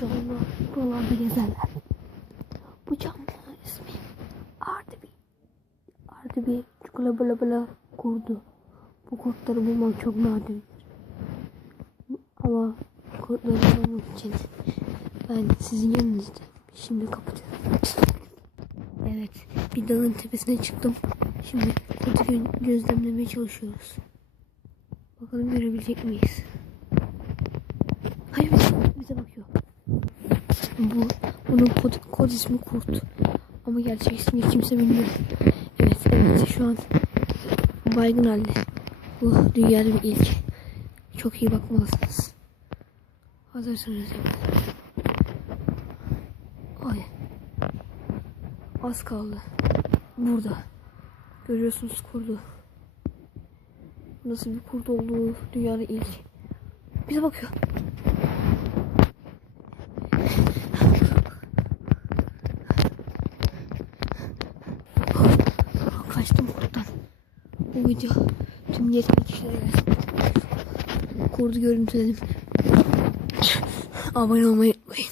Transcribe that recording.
canlı buralarda gezerler. Bu canlının ismi Ardibi. Ardibi çikola bla bla kurdu. Bu kurtları bulmak çok nadir. Ama kurtları bulmak için ben sizin yanınızda şimdi kapatıyorum. Evet bir dağın tepesine çıktım. Şimdi kurtu gö- gözlemlemeye çalışıyoruz. Bakalım görebilecek miyiz? Hayır bize, bize bakıyor. Bu bunun kod, kod ismi Kurt. Ama gerçek ismini kimse bilmiyor. Evet, evet şu an baygın halde. Bu dünyada bir ilk. Çok iyi bakmalısınız. Hazırsanız. Ay. Az kaldı. Burada. Görüyorsunuz kurdu. Nasıl bir kurt olduğu dünyada ilk. Bize bakıyor. Kaçtım kurttan. Bu video tüm yetkili kişilere gelsin. Kurdu görüntüledim. Abone olmayı unutmayın.